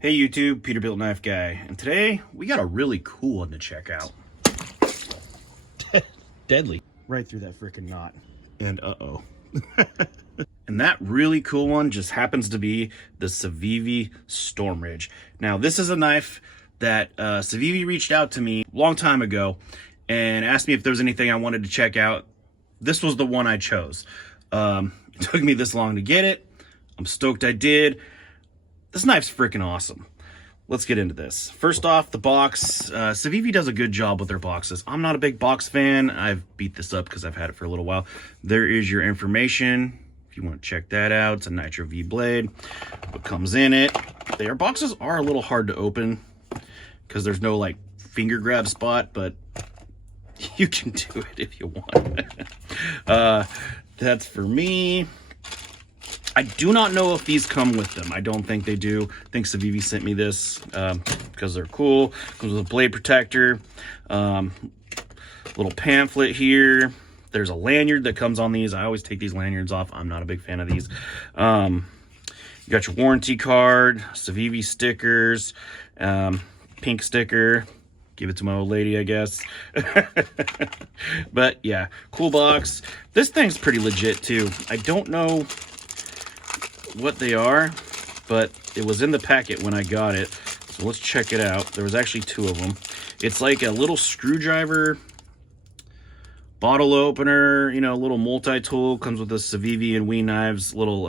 Hey YouTube, Peterbilt Knife Guy, and today we got a really cool one to check out. Deadly. Right through that freaking knot. And uh-oh. And that really cool one just happens to be the CIVIVI Stormridge. Now this is a knife that CIVIVI reached out to me a long time ago and asked me if there was anything I wanted to check out. This was the one I chose. It took me this long to get it. I'm stoked I did. This knife's freaking awesome. Let's get into this. First off, the box. CIVIVI does a good job with their boxes. I'm not a big box fan. I've beat this up because I've had it for a little while. There is your information if you want to check that out. It's a Nitro V blade. What comes in it. Their boxes are a little hard to open because there's no like finger grab spot, but you can do it if you want. That's for me. I do not know if these come with them. I don't think they do. I think CIVIVI sent me this because they're cool. Comes with a blade protector, little pamphlet here. There's a lanyard that comes on these. I always take these lanyards off. I'm not a big fan of these. You got your warranty card, CIVIVI stickers, pink sticker. Give it to my old lady, I guess. But yeah, cool box. This thing's pretty legit too. I don't know what they are, but it was in the packet when I got it, so let's check it out. There was actually two of them. It's like a little screwdriver, bottle opener, you know, a little multi-tool. Comes with a CIVIVI and WE Knives little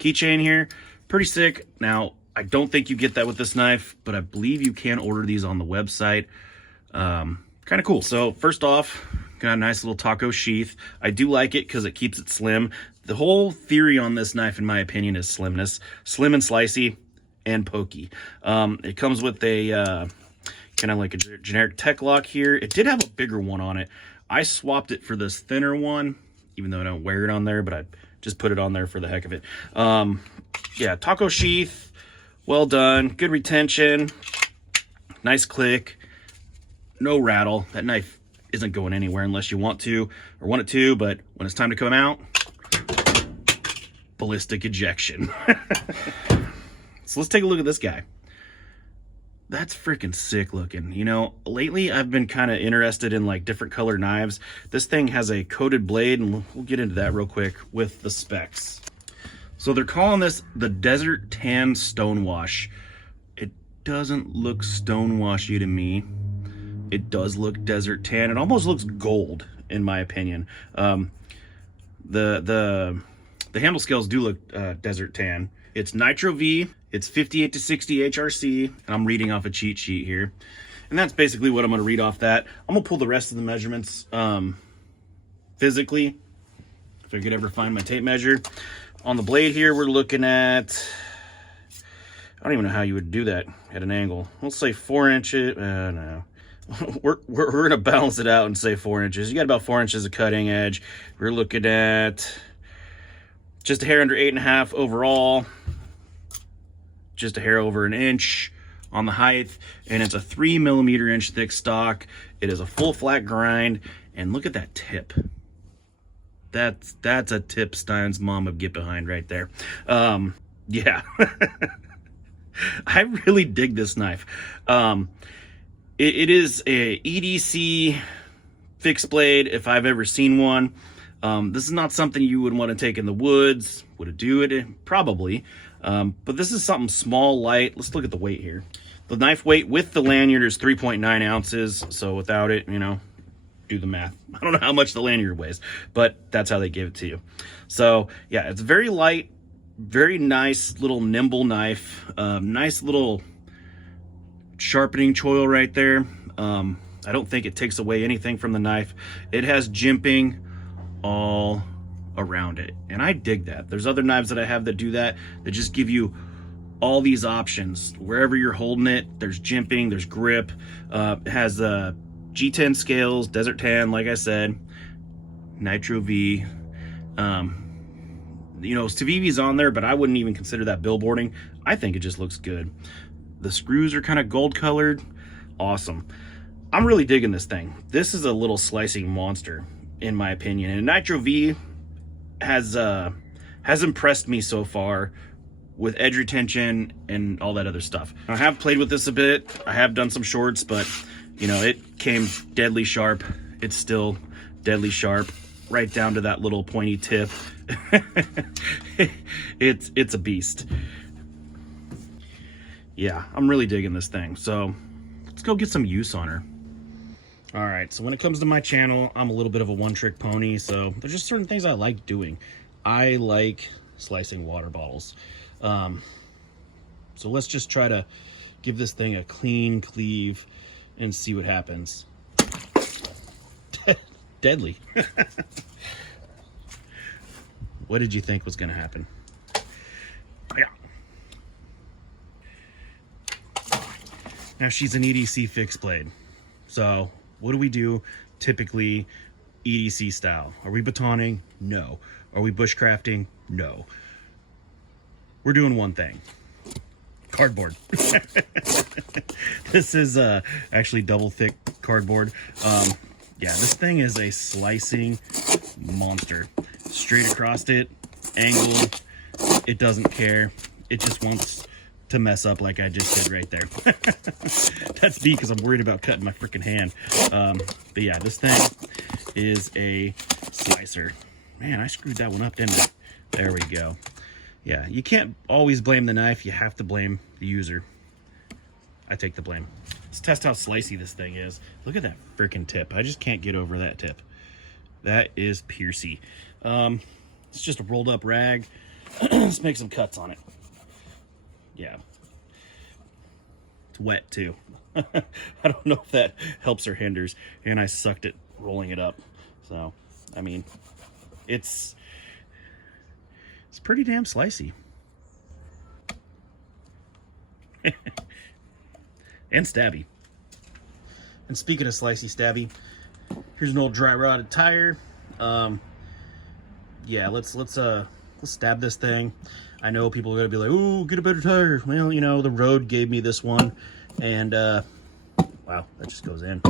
keychain here. Pretty sick. Now I don't think you get that with this knife, but I believe you can order these on the website. Kind of cool. So first off, got a nice little taco sheath. I do like it because it keeps it slim. The whole theory on this knife, in my opinion, is slimness. Slim and slicey and pokey. It comes with a kind of like a generic tech lock here. It did have a bigger one on it. I swapped it for this thinner one, even though I don't wear it on there, but I just put it on there for the heck of it. Yeah, taco sheath, well done. Good retention. Nice click. No rattle. That knife isn't going anywhere unless you want to or want it to, but when it's time to come out, ballistic ejection. So let's take a look at this guy. That's freaking sick looking. You know, lately I've been kind of interested in like different color knives. This thing has a coated blade, and we'll get into that real quick with the specs. So they're calling this the Desert Tan Stonewash. It doesn't look stonewashy to me. It does look desert tan. It almost looks gold, in my opinion. The handle scales do look desert tan. It's Nitro V. It's 58 to 60 HRC, and I'm reading off a cheat sheet here. And that's basically what I'm going to read off that. I'm going to pull the rest of the measurements physically, if I could ever find my tape measure. On the blade here, we're looking at, I don't even know how you would do that at an angle. Let's say 4 inches. No. We're going to balance it out and say 4 inches. You got about 4 inches of cutting edge. We're looking at just a hair under 8.5 overall. Just a hair over an inch on the height. And it's a 3mm inch thick stock. It is a full flat grind. And look at that tip. That's a tip Steinz mom would get behind right there. Yeah. I really dig this knife. It is a EDC fixed blade if I've ever seen one. This is not something you would want to take in the woods. Would it do it? Probably. But this is something small, light. Let's look at the weight here. The knife weight with the lanyard is 3.9 ounces. So without it, you know, do the math. I don't know how much the lanyard weighs, but that's how they give it to you. So yeah, it's very light, very nice little nimble knife. Nice little sharpening choil right there. I don't think it takes away anything from the knife. It has jimping all around it, and I dig that. There's other knives that I have that do that just give you all these options. Wherever you're holding it, there's jimping, there's grip. It has G10 scales, desert tan, like I said, Nitro V. You know, CIVIVI's on there, but I wouldn't even consider that billboarding. I think it just looks good. The screws are kind of gold colored. Awesome. I'm really digging this thing. This is a little slicing monster, in my opinion. And Nitro V has impressed me so far with edge retention and all that other stuff. I have played with this a bit. I have done some shorts, but you know, it came deadly sharp. It's still deadly sharp, right down to that little pointy tip. It's a beast. Yeah, I'm really digging this thing. So let's go get some use on her. All right, so when it comes to my channel, I'm a little bit of a one-trick pony. So there's just certain things I like doing. I like slicing water bottles. So let's just try to give this thing a clean cleave and see what happens. Deadly. What did you think was going to happen? Yeah. Now she's an EDC fixed blade. So what do we do typically EDC style? Are we batoning? No. Are we bushcrafting? No. We're doing one thing. Cardboard. This is actually double thick cardboard. Yeah, this thing is a slicing monster. Straight across it, angle, it doesn't care. It just wants to mess up like I just did right there. That's me because I'm worried about cutting my freaking hand. But yeah, this thing is a slicer. Man, I screwed that one up, didn't I? There we go. Yeah, you can't always blame the knife. You have to blame the user. I take the blame. Let's test how slicey this thing is. Look at that freaking tip. I just can't get over that tip. That is piercy. It's just a rolled up rag. Let's make some cuts on it. Yeah. It's wet too. I don't know if that helps or hinders. And I sucked it rolling it up. So, I mean, it's pretty damn slicey. And stabby. And speaking of slicey stabby, here's an old dry rotted tire. Yeah, let's stab this thing. I know people are gonna be like, "Ooh, get a better tire." Well, you know, the road gave me this one, and wow, that just goes in.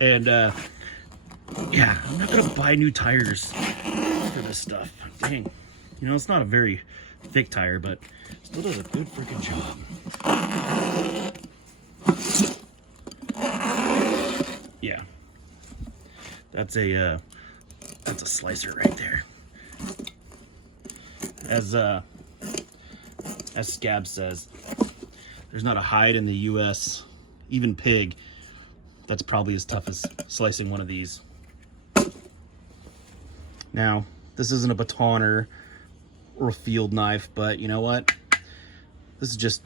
And yeah, I'm not gonna buy new tires for this stuff. Dang, you know, it's not a very thick tire, but still does a good freaking job. Yeah, that's a slicer right there. As Scab says, there's not a hide in the U.S., even pig, that's probably as tough as slicing one of these. Now, this isn't a batoner or a field knife, but you know what? This is just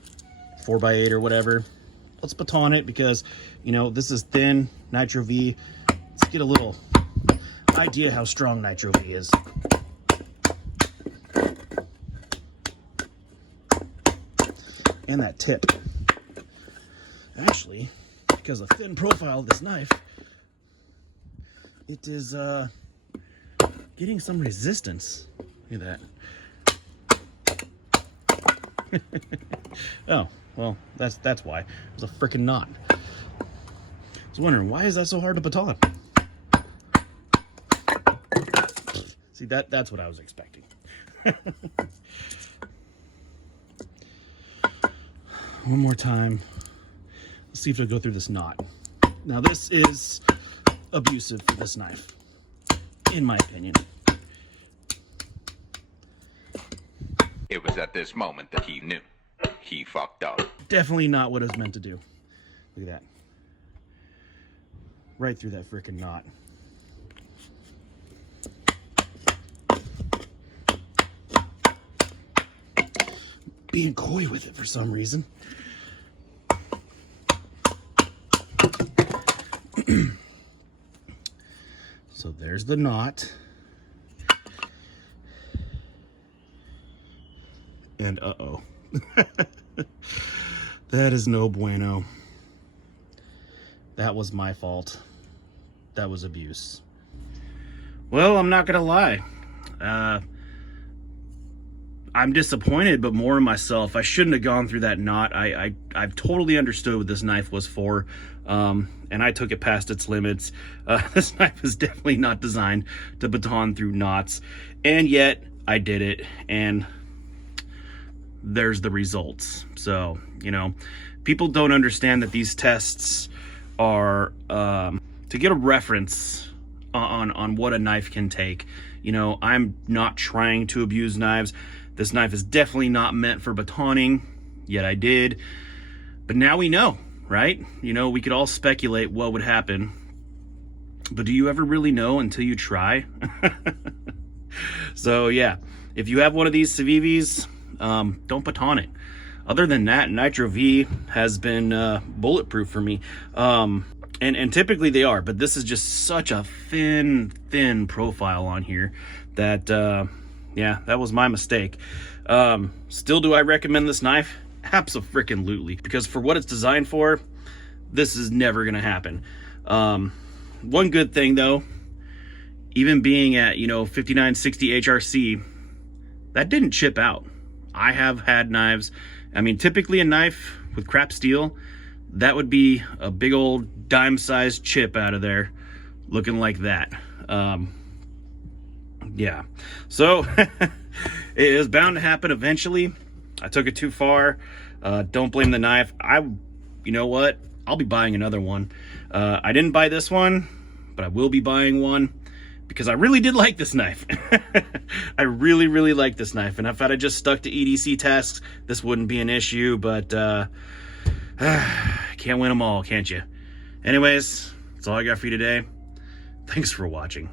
4x8 or whatever. Let's baton it because, you know, this is thin Nitro V. Let's get a little idea how strong Nitro V is. And that tip. Actually, because of the thin profile of this knife, it is getting some resistance. Look at that. Oh, well, that's why. It was a freaking knot. I was wondering, why is that so hard to baton? See, that's what I was expecting. One more time. Let's see if it'll go through this knot. Now, this is abusive for this knife, in my opinion. It was at this moment that he knew. He fucked up. Definitely not what it was meant to do. Look at that. Right through that freaking knot. Being coy with it for some reason. So there's the knot. And uh-oh. That is no bueno. That was my fault. That was abuse. Well, I'm not gonna lie. I'm disappointed, but more in myself. I shouldn't have gone through that knot. I've totally understood what this knife was for, and I took it past its limits. This knife is definitely not designed to baton through knots, and yet I did it, and there's the results. So, you know, people don't understand that these tests are to get a reference on what a knife can take. You know, I'm not trying to abuse knives. This knife is definitely not meant for batoning, yet I did. But now we know, right? You know, we could all speculate what would happen. But do you ever really know until you try? So yeah, if you have one of these CIVIVIs, don't baton it. Other than that, Nitro V has been bulletproof for me. And typically they are, but this is just such a thin profile on here that, yeah, that was my mistake. Still, do I recommend this knife? Abso-freaking-lutely, because for what it's designed for, this is never gonna happen. One good thing though, even being at, you know, 5960 HRC, that didn't chip out. I have had knives, I mean, typically a knife with crap steel, that would be a big old dime-sized chip out of there, looking like that. Yeah, so it is bound to happen eventually. I took it too far. Don't blame the knife. You know what? I'll be buying another one. I didn't buy this one, but I will be buying one because I really did like this knife. I really like this knife. And if I'd have just stuck to EDC tasks, this wouldn't be an issue, but can't win them all, can't you? Anyways, that's all I got for you today. Thanks for watching.